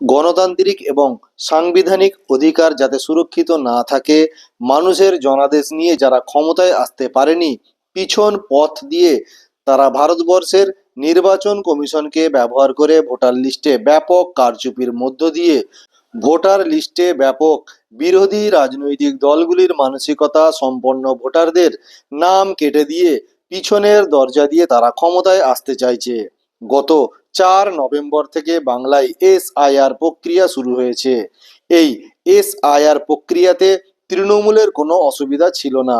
গণতান্ত্রিক এবং সাংবিধানিক অধিকার যাতে সুরক্ষিত না থাকে, মানুষের জনাদেশ নিয়ে যারা ক্ষমতায় আসতে পারেনি, পিছন পথ দিয়ে তারা ভারতবর্ষের নির্বাচন কমিশনকে ব্যবহার করে ভোটার লিস্টে ব্যাপক কারচুপির মধ্য দিয়ে ভোটার লিস্টে ব্যাপক বিরোধী রাজনৈতিক দলগুলির মানসিকতা সম্পন্ন ভোটারদের নাম কেটে দিয়ে পিছনের দরজা দিয়ে তারা ক্ষমতায় আসতে চাইছে। গত চার নভেম্বর থেকে বাংলায় এসআইআর প্রক্রিয়া শুরু হয়েছে। এই এসআইআর প্রক্রিয়াতে তৃণমূলের কোনো অসুবিধা ছিল না।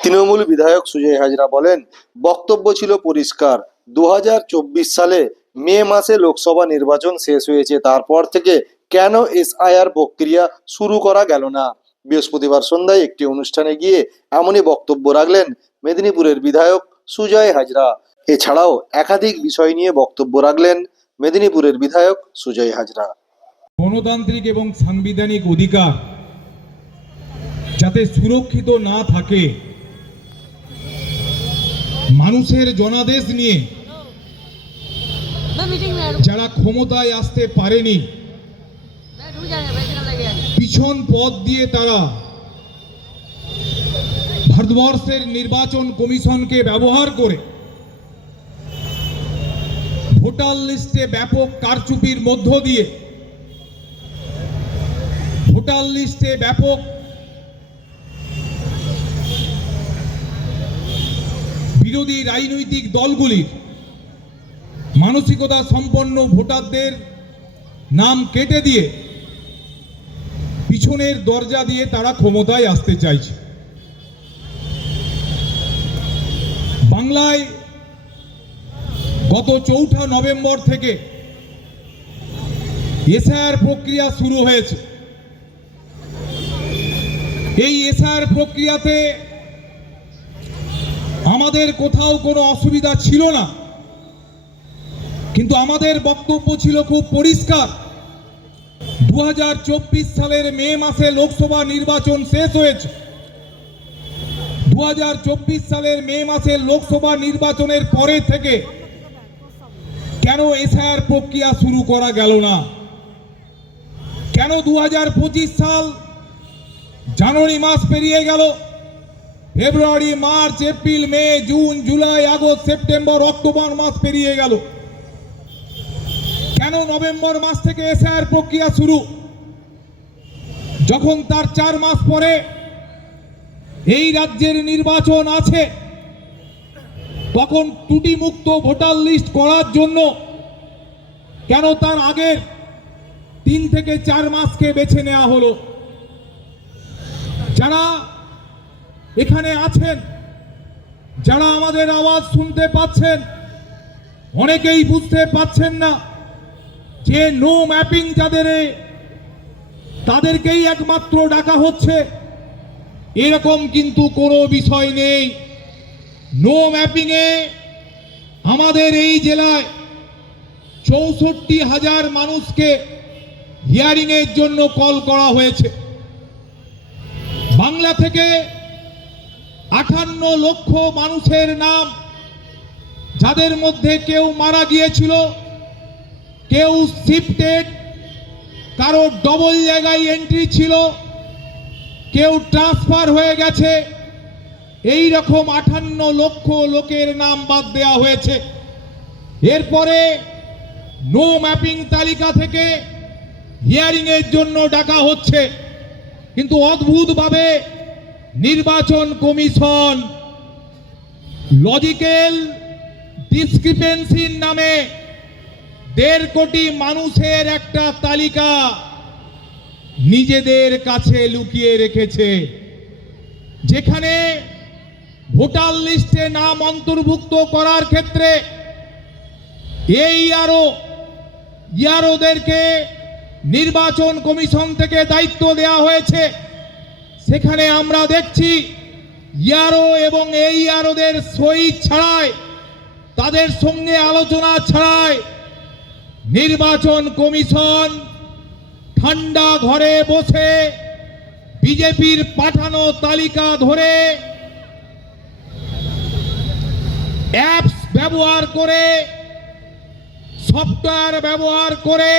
তৃণমূল বিধায়ক সুজয় হাজরা বলেন, বক্তব্য ছিল পরিষ্কার। দু হাজার চব্বিশ সালে মে মাসে লোকসভা নির্বাচন শেষ হয়েছে, তারপর থেকে কেন এসআইআর প্রক্রিয়া শুরু করা গেল না? বৃহস্পতিবার সন্ধ্যায় একটি অনুষ্ঠানে গিয়ে এমনই বক্তব্য রাখলেন মেদিনীপুরের বিধায়ক সুজয় হাজরা। এছাড়াও একাধিক বিষয় নিয়ে বক্তব্য রাখলেন মেদিনীপুরের বিধায়ক সুজয় হাজরা। গণতান্ত্রিক এবং সাংবিধানিক অধিকার যাতে সুরক্ষিত না থাকে, মানুষের জনাদেশ নিয়ে যারা ক্ষমতায় আসতে পারেনি, পিছন পথ দিয়ে তারা ভারতবর্ষের নির্বাচন কমিশনকে ব্যবহার করে ভোটার লিস্টে ব্যাপক কারচুপির মধ্য দিয়ে, ভোটার লিস্টে ব্যাপক বিরোধী রাজনৈতিক দলগুলির মানসিকতা সম্পন্ন ভোটারদের নাম কেটে দিয়ে পিছনের দরজা দিয়ে তারা ক্ষমতায় আসতে চাইছে। বাংলায় গত চৌঠা নভেম্বর থেকে এসআইআর প্রক্রিয়া শুরু হয়েছে। এই এসআইআর প্রক্রিয়াতে আমাদের কোথাও কোনো অসুবিধা ছিল না, কিন্তু আমাদের বক্তব্য ছিল খুব পরিষ্কার। দু হাজার চব্বিশ সালের মে মাসে লোকসভা নির্বাচন শেষ হয়েছে। দু হাজার চব্বিশ সালের মে মাসে লোকসভা নির্বাচনের পরে থেকে কেন এসআইআর প্রক্রিয়া শুরু করা গেল না? কেন দু হাজার পঁচিশ সাল জানুয়ারি মাস পেরিয়ে গেল? February, March, April, May, June, July, August, September, October মাস পেরিয়ে গেল। কেন নভেম্বর মাস থেকে এসআইআর প্রক্রিয়া শুরু? যখন তার চার মাস পরে এই রাজ্যের নির্বাচন আছে তখন ত্রুটিমুক্ত ভোটার লিস্ট করার জন্য কেন তার আগের তিন থেকে চার মাসকে বেছে নেওয়া হলো? যারা এখানে আছেন, যারা আমাদের আওয়াজ শুনতে পাচ্ছেন, অনেকেই বুঝতে পাচ্ছেন না যে নো ম্যাপিং যাদের তাদেরকেই একমাত্র ডাকা হচ্ছে। এরকম কিন্তু কোনো বিষয় নেই। নো ম্যাপিংয়ে আমাদের এই জেলায় চৌষট্টি হাজার মানুষকে হিয়ারিংয়ের জন্য কল করা হয়েছে। বাংলা থেকে আটান্ন লক্ষ মানুষের নাম যাদের মধ্যে কেউ মারা গিয়েছিল, কেউ শিফটেড কারও ডবল জায়গায় এন্ট্রি ছিল, কেউ ট্রান্সফার হয়ে গেছে। এই রকম আটান্ন লক্ষ লোকের নাম বাদ দেওয়া হয়েছে। এরপরে নো ম্যাপিং তালিকা থেকে হিয়ারিংয়ের জন্য ডাকা হচ্ছে। কিন্তু অদ্ভুতভাবে নির্বাচন কমিশন লজিক্যাল ডিসক্রিপেন্সির নামে দেড় কোটি মানুষের একটা তালিকা নিজেদের কাছে লুকিয়ে রেখেছে। যেখানে ভোটার লিস্টে নাম অন্তর্ভুক্ত করার ক্ষেত্রে এই আরও, ইয়ারোদেরকে নির্বাচন কমিশন থেকে দায়িত্ব দেওয়া হয়েছে। সেখানে আমরা দেখছি ইয়ারো এবং এই ইয়ারোদের সই ছাড়াই, তাদের সঙ্গে আলোচনা ছাড়াই নির্বাচন কমিশন ঠান্ডা ঘরে বসে বিজেপির পাঠানো তালিকা ধরে অ্যাপস ব্যবহার করে, সফটওয়্যার ব্যবহার করে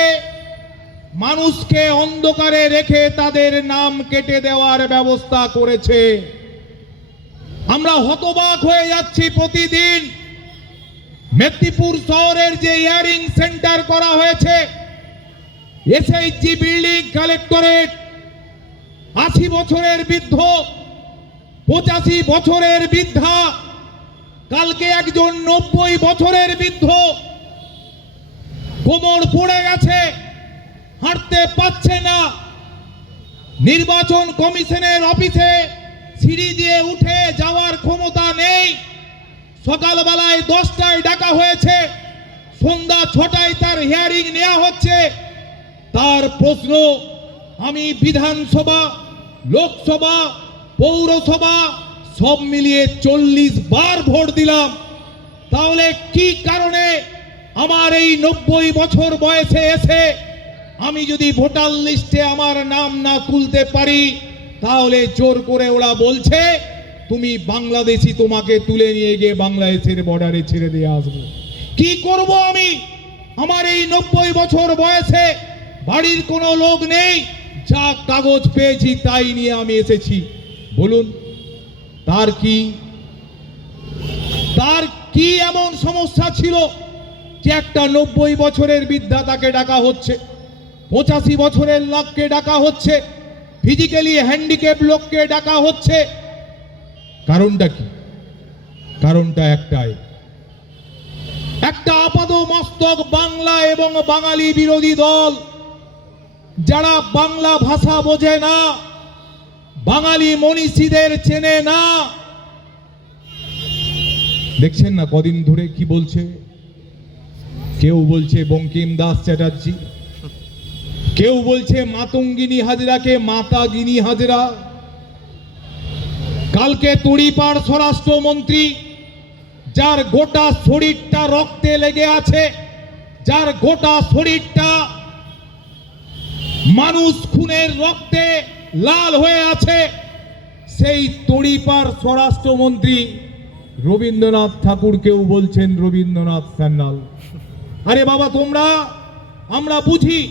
মানুষকে অন্ধকারে রেখে তাদের নাম কেটে দেওয়ার ব্যবস্থা করেছে। আমরা হতবাক হয়ে যাচ্ছি প্রতিদিন। মেদিনীপুর শহরের যে ইয়ারিং সেন্টার করা হয়েছে এসএইচজি বিল্ডিং কালেক্টরেট আশি বছরের বৃদ্ধ, পঁচাশি বছরের বৃদ্ধা কালকে একজন নব্বই বছরের বৃদ্ধ কোমর পড়ে গেছে, হাঁটতে পারছে না। নির্বাচন কমিশনের অফিসে সিঁড়ি দিয়ে উঠে যাওয়ার ক্ষমতা নেই। সকালবেলায় দশটায় ডাকা হয়েছে, সন্ধ্যা ছটায় তার হিয়ারিং নেওয়া হচ্ছে। তার প্রশ্ন, আমি বিধানসভা, লোকসভা, পৌরসভা সব মিলিয়ে চল্লিশ বার ভোট দিলাম। তাহলে কি কারণে আমার এই নব্বই বছর বয়সে এসে আমি যদি ভোটার লিস্টে আমার নাম না তুলতে পারি, তাহলে জোর করে ওরা বলছে, তুমি বাংলাদেশি তোমাকে তুলে নিয়ে গিয়ে বাংলাদেশের বর্ডারে ছেড়ে দিয়ে আসব। কি করব আমি? আমার এই নব্বই বছর বয়সে বাড়ির কোনো লোক নেই, যা কাগজ পেয়েছি তাই নিয়ে আমি এসেছি। বলুন তার কি? তার কি এমন সমস্যা ছিল যে একটা নব্বই বছরের বৃদ্ধা তাকে ডাকা হচ্ছে, পঁচাশি বছরের লোককে ডাকা হচ্ছে ফিজিক্যালি হ্যান্ডিক্যাপ লোককে ডাকা হচ্ছে? কারণটা কি? কারণটা একটাই। একটা আপাদ মস্তক বাংলা এবং বাঙালি বিরোধী দল, যারা বাংলা ভাষা বোঝে না বাঙালি মনীষীদের চেনে না। দেখছেন না কদিন ধরে কি বলছে? কেউ বলছে বঙ্কিম দাস চ্যাটার্জি। কেউ বলছে মাতঙ্গিনী হাজরাকে মাতাগিনী হাজরা। কালকে তড়িপাড় স্বরাষ্ট্রমন্ত্রী, যার গোটা শরীরটা রক্তে লেগে আছে, যার গোটা শরীরটা মানুষ খুনের রক্তে লাল হয়ে আছে। সেই তড়িপার স্বরাষ্ট্রমন্ত্রী রবীন্দ্রনাথ ঠাকুরকেও বলছেন রবীন্দ্রনাথ সান্যাল আরে বাবা, তোমরা, আমরা বুঝি,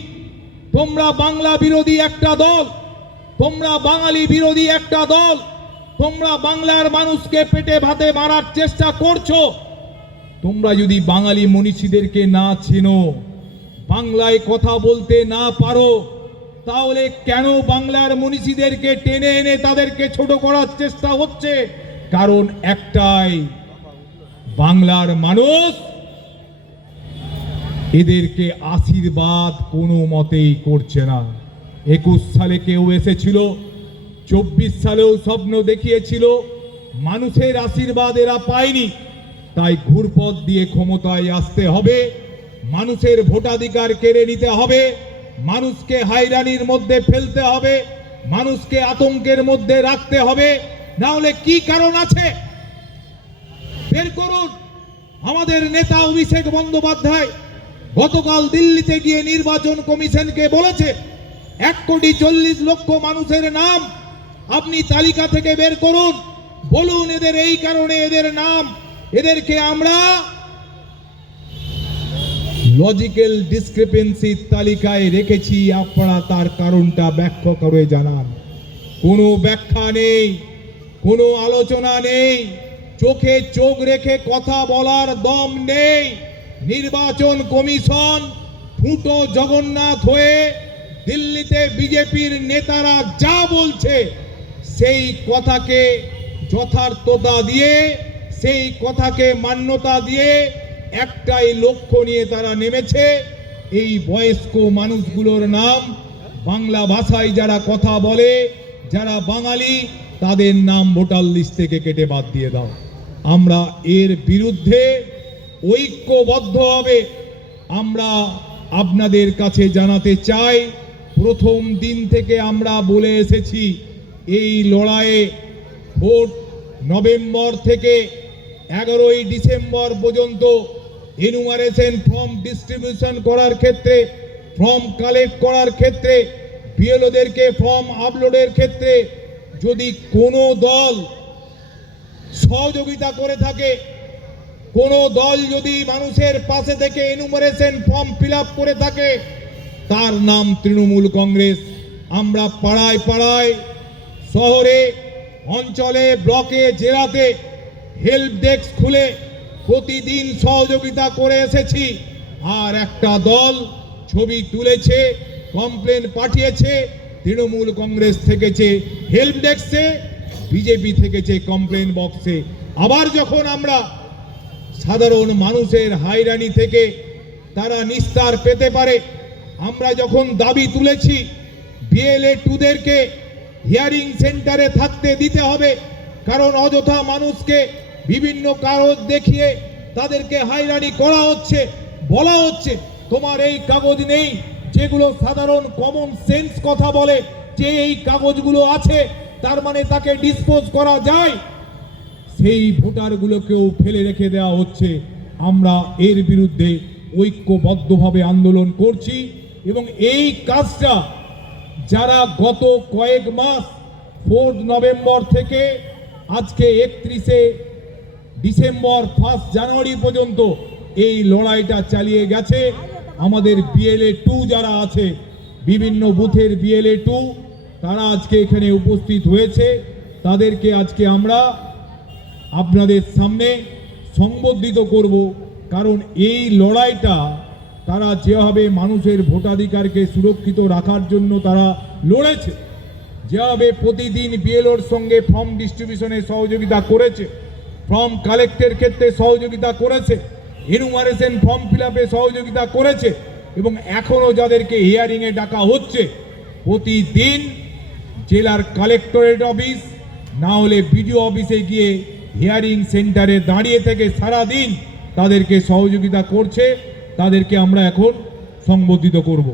তোমরা বাংলা বিরোধী একটা দল, তোমরা বাঙালি বিরোধী একটা দল, তোমরা বাংলার মানুষকে পেটে ভাতে মারার চেষ্টা করছ। তোমরা যদি বাঙালি মনীষীদেরকে না চেনো, বাংলায় কথা বলতে না পারো তাহলে কেন বাংলার মনীষীদেরকে টেনে এনে তাদেরকে ছোট করার চেষ্টা হচ্ছে? কারণ একটাই, বাংলার মানুষ এদেরকে আশীর্বাদ কোনো মতেই করছে না। একুশ সালে কেউ এসেছিল, চব্বিশ সালেও স্বপ্ন দেখিয়েছিল, মানুষের আশীর্বাদ এরা পায়নি। তাই ঘুরপথ দিয়ে ক্ষমতায় আসতে হবে, মানুষের ভোটাধিকার কেড়ে নিতে হবে। মানুষকে হাইরানির মধ্যে ফেলতে হবে, মানুষকে আতঙ্কের মধ্যে রাখতে হবে। না হলে কি কারণ আছে? বের করুন। আমাদের নেতা অভিষেক বন্দ্যোপাধ্যায় গতকাল দিল্লিতে গিয়ে নির্বাচন কমিশনকে বলেছে, এক কোটি চল্লিশ লক্ষ মানুষের নাম আপনি তালিকা থেকে বের করুন। বলুন এদের এই কারণে এদের নাম, এদেরকে আমরা লজিক্যাল ডিসক্রিপেন্সির তালিকায় রেখেছি, আপনারা তার কারণটা ব্যাখ্যা করে জানান। কোনো ব্যাখ্যা নেই, কোনো আলোচনা নেই, চোখে চোখ রেখে কথা বলার দম নেই। নির্বাচন কমিশন ফুটো জগন্নাথ হয়ে দিল্লিতে বিজেপির নেতারা যা বলছে, সেই কথাকে যথার্থতা দিয়ে, সেই কথাকে মান্যতা দিয়ে একটাই লক্ষ্য নিয়ে তারা নেমেছে, এই বয়স্ক মানুষগুলোর নাম। বাংলা ভাষায় যারা কথা বলে, যারা বাঙালি, তাদের নাম ভোটার লিস্ট থেকে কেটে বাদ দিয়ে দাও। আমরা এর বিরুদ্ধে ঐক্যবদ্ধ হবে। আমরা আপনাদের কাছে জানাতে চাই, প্রথম দিন থেকে আমরা বলে এসেছি, এই লড়াইয়ে ভোট নভেম্বর থেকে এগারোই ডিসেম্বর পর্যন্ত এনুমারেশন ফর্ম ডিস্ট্রিবিউশন করার ক্ষেত্রে, ফর্ম কালেক্ট করার ক্ষেত্রে, বিএলওদেরকে ফর্ম আপলোডের ক্ষেত্রে যদি কোনো দল সহযোগিতা করে থাকে, কোনো দল যদি মানুষের পাশে থেকে এনুমারেশন ফর্ম ফিল করে থাকে, তার নাম তৃণমূল কংগ্রেস। আমরা পাড়ায় পাড়ায়, শহরে, অঞ্চলে, ব্লকে, জেলাতে হেল্প ডেস্ক খুলে প্রতিদিন সহযোগিতা করে এসেছি। আর একটা দল ছবি তুলেছে কমপ্লেন পাঠিয়েছে, তৃণমূল কংগ্রেস থেকেছে হেল্প ডেস্কে বিজেপি থেকেছে কমপ্লেন বক্সে আবার যখন আমরা সাধারণ মানুষের হাইরানি থেকে তারা নিস্তার পেতে পারে, আমরা যখন দাবি তুলেছি বিএলএ টুদেরকে হিয়ারিং সেন্টারে থাকতে দিতে হবে, কারণ অযথা মানুষকে বিভিন্ন কাগজ দেখিয়ে তাদেরকে হাইরানি করা হচ্ছে, বলা হচ্ছে, তোমার এই কাগজ নেই, যেগুলো সাধারণ কমন সেন্স কথা বলে, যে এই কাগজগুলো আছে, তার মানে তাকে ডিসপোজ করা যায়। সেই ভোটারগুলোকেও ফেলে রেখে দেওয়া হচ্ছে। আমরা এর বিরুদ্ধে ঐক্যবদ্ধভাবে আন্দোলন করছি এবং এই কাজটা যারা গত কয়েক মাস ফোর্থ নভেম্বর থেকে আজকে একত্রিশে ডিসেম্বর ফার্স্ট জানুয়ারি পর্যন্ত এই লড়াইটা চালিয়ে গেছে। আমাদের বিএলএ টু যারা আছে, বিভিন্ন বুথের বিএলএ টু তারা আজকে এখানে উপস্থিত হয়েছে। তাদেরকে আজকে আমরা আপনাদের সামনে সংবর্ধিত করব, কারণ এই লড়াইটা তারা যেভাবে মানুষের ভোটাধিকারকে সুরক্ষিত রাখার জন্য তারা লড়েছে, যেভাবে প্রতিদিন বিএলওর সঙ্গে ফর্ম ডিস্ট্রিবিউশনে সহযোগিতা করেছে ফর্ম কালেক্টের ক্ষেত্রে সহযোগিতা করেছে এনুমারেশন ফর্ম ফিল সহযোগিতা করেছে, এবং এখনও যাদেরকে হিয়ারিংয়ে ডাকা হচ্ছে, প্রতিদিন জেলার কালেক্টরেট অফিস না হলে বিডিও অফিসে গিয়ে হিয়ারিং সেন্টারে দাঁড়িয়ে থেকে সারা দিন তাদেরকে সহযোগিতা করছে, তাদেরকে আমরা এখন সংবর্ধিত করব।